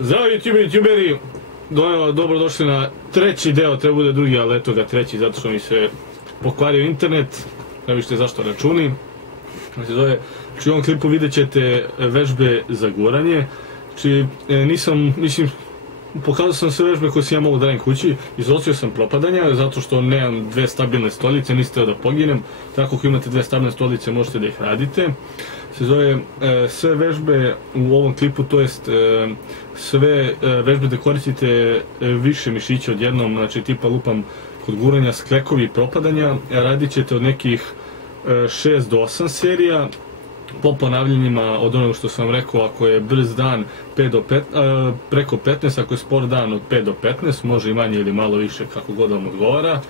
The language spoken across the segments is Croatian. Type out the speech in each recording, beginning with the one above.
Zdravo youtuberi, dobrodošli na treći deo, treba bude drugi, ali eto ga treći, zato što mi se pokvario internet, ne vište zašto računi. Znači u ovom klipu vidjet ćete vežbe za guranje, znači pokazao sam sve vežbe koje sam ja mogu da radim kući, izolcio sam propadanja, zato što nemam dve stabilne stolice, niste teo da poginem, tako ako imate dve stabilne stolice možete da ih radite. Se zove sve vežbe u ovom klipu, to jest sve vežbe da koristite više mišića odjednom, znači tipa lupam kod guranja sklekovi i propadanja, radit ćete od nekih 6 do 8 serija, po ponavljanjima od onog što sam rekao, ako je brz dan preko 15, ako je spor dan od 5 do 15, može i manje ili malo više kako god vam odgovara,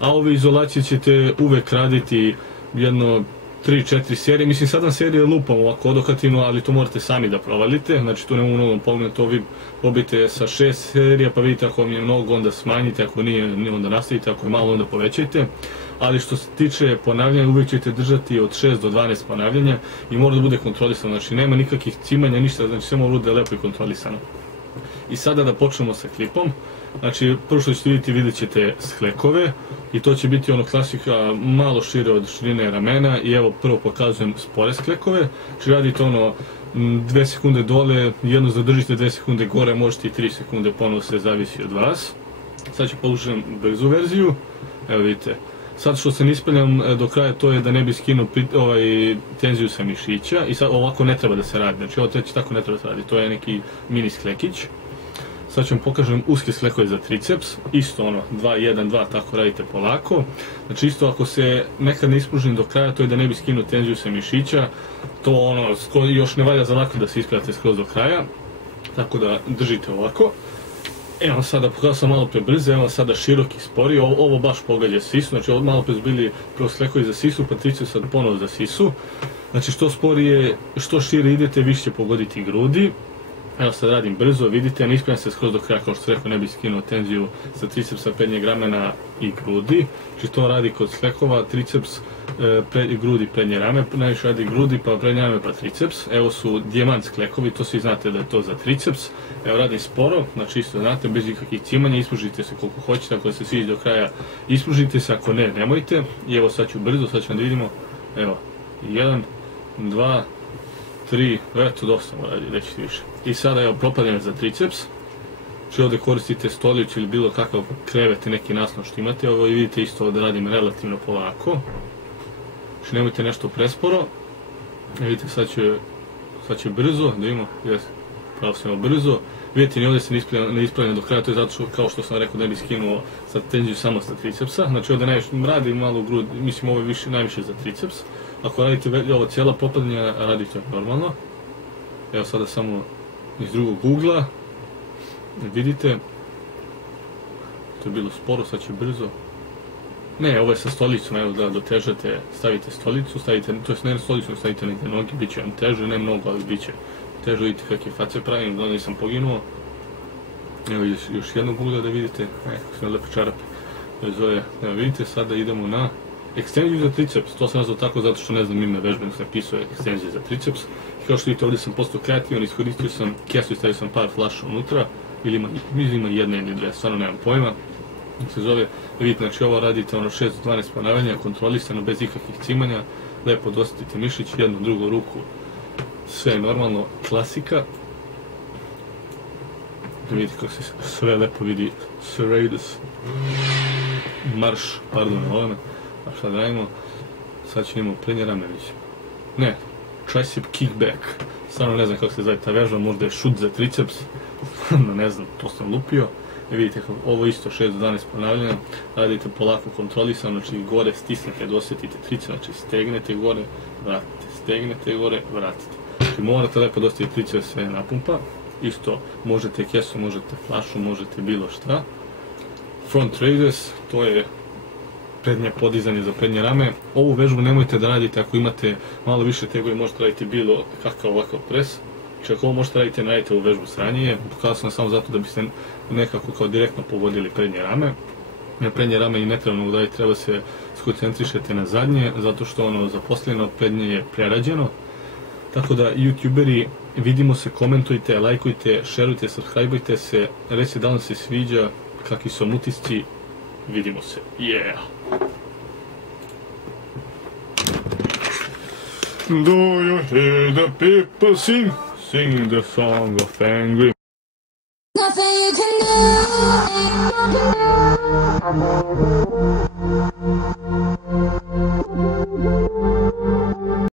a ove izolacije ćete uvek raditi jedno 3-4 serije, mislim sad nam serije lupam ovako odokativno, ali to morate sami da provalite, znači tu ne mogu mnogo pogledati, to vi pobite sa 6 serija pa vidite ako vam je mnogo onda smanjite, ako nije onda nastavite, ako je malo onda povećajte, ali što se tiče ponavljanja uvijek ćete držati od 6 do 12 ponavljanja i mora da bude kontrolisano, znači nema nikakvih cimanja, ništa, znači sve mora da bude lepo i kontrolisano. I sada da počnemo sa klipom, znači prvo što ćete vidjeti, vidjet ćete sklekove i to će biti ono klasika malo šire od širine ramena i evo prvo pokazujem spore sklekove, znači radite ono 2 sekunde dole, jedno zadržite 2 sekunde gore, možete i 3 sekunde, ponovno se zavisi od vas. Sad ću polučiti brzu verziju, evo vidite. Sad što se ne ispeljam do kraja, to je da ne bi skinuo tenziju sa mišića i sad ovako ne treba da se radi, znači ovo treći tako ne treba da se radi, to je neki mini sklekić. Sad ću vam pokažem uske sklekove za triceps, isto ono 2-1-2, tako radite polako. Znači isto ako se nekad ne ispružim do kraja, to je da ne bi skinuo tenziju sa mišića, to ono još ne valja za lako da se ispeljate skroz do kraja, tako da držite ovako. Evo sada pokazao sam malo pre brze, evo sada široki spori, ovo baš pogađa sisu, znači ovo malo pre su bili prvo sklekovi za sisu, pa triceps sad ponovo za sisu. Znači što sporije, što šire idete, više će pogoditi grudi. Evo sad radim brzo, vidite, ne ispravljam se skroz do kraja, kao što sam rekao, ne bi skinuo tenziju sa tricepsa, prednjeg ramena i grudi. Znači to radi kod sklekova, triceps, grudi, prednje rame, najviše radi grudi, pa prednje rame, pa triceps. Evo su dijamant sklekovi, to svi znate da je to za triceps. Evo radim sporo, znači isto znate, bez ikakvih cimanja, ispružite se koliko hoćete, ako se sviđa do kraja, ispružite se, ako ne, nemojte. I evo sad ću brzo, sad ćemo da vidimo, evo, 1, 2, 3, eto dosta mora reći više. I sada evo propadanje za triceps, znači ovdje koristite stolicu ili bilo kakav krevet i neki naslon što imate, ovo vidite isto ovdje radim relativno polako, znači nemojte nešto presporo, vidite sad će brzo, da vidimo, pravo sam brzo, vidite ni ovdje se ne ispravljam do kraja, to je zato što kao što sam rekao da ne bi skinuo sa tenziju samo sa tricepsa, znači ovdje najviše radim malo grud, mislim ovo je najviše za triceps, ako radite ovo cijela propadanja radite normalno, evo sada samo iz drugog ugla, vidite, to je bilo sporo, sad će brzo, ne, ovo je sa stolicom, evo da dotežete, stavite stolicu, to je ne stolicu, stavite negdje noge, bit će vam teže, ne mnogo, ali bit će teže, vidite kakve face pravim, da nisam poginuo, evo još jednog ugla da vidite, kako sam lepe čarape, evo vidite, sada idemo na ekstenziju za triceps, to sam nazvao tako zato što ne znam ime vežbe, nego sam napisao ekstenziju za triceps. I kao što vidite ovdje sam postao kreativan, iskoristio sam kesu i stavio sam par flaša unutra, ili ima jedna ili dve, stvarno nemam pojma. Se zove, vidite, znači ovo radite ono 6 do 12 ponavljanja, kontrolisano, bez ikakvih cimanja, lepo dostatite mišić, jednu, drugu ruku, sve je normalno, klasika. Vidite kako se sve lepo vidi, serratus, marš, pardon, ovome. A šta da radimo, sad ćemo imamo prednje rame vidimo. Ne, tricep kickback, stvarno ne znam kako se zove ta vežba, možda je šut za triceps, ne znam, to sam lupio. I vidite kako ovo isto 6 do 12 ponavljanja, radite polako kontrolisano, znači gore stisnete, dosjetite triceps, znači stegnete gore, vratite, stegnete gore, vratite. Znači morate lepo dostaviti triceps, sve napumpa, isto možete kesu, možete flašu, možete bilo šta. Front raises, to je prednje podizanje za prednje rame. Ovu vežbu nemojte da radite ako imate malo više tegove, možete raditi bilo kakav ovakav pres. Znači ako ovo možete raditi, radite ovu vežbu sranije. Pokazao sam samo zato da biste nekako kao direktno povodili prednje rame. Na prednje rame i ne treba mnogo raditi, treba se skoncentrišete na zadnje, zato što ono zaposleno prednje je prerađeno. Tako da youtuberi Vidimo se, komentujte, lajkujte, šerujte, subscribeujte se, recite da vam se sviđa, kakvi su utisci, vidimo se. Yeah! Do you hear the people sing? Sing the song of angry. Nothing you can do, nothing you can do.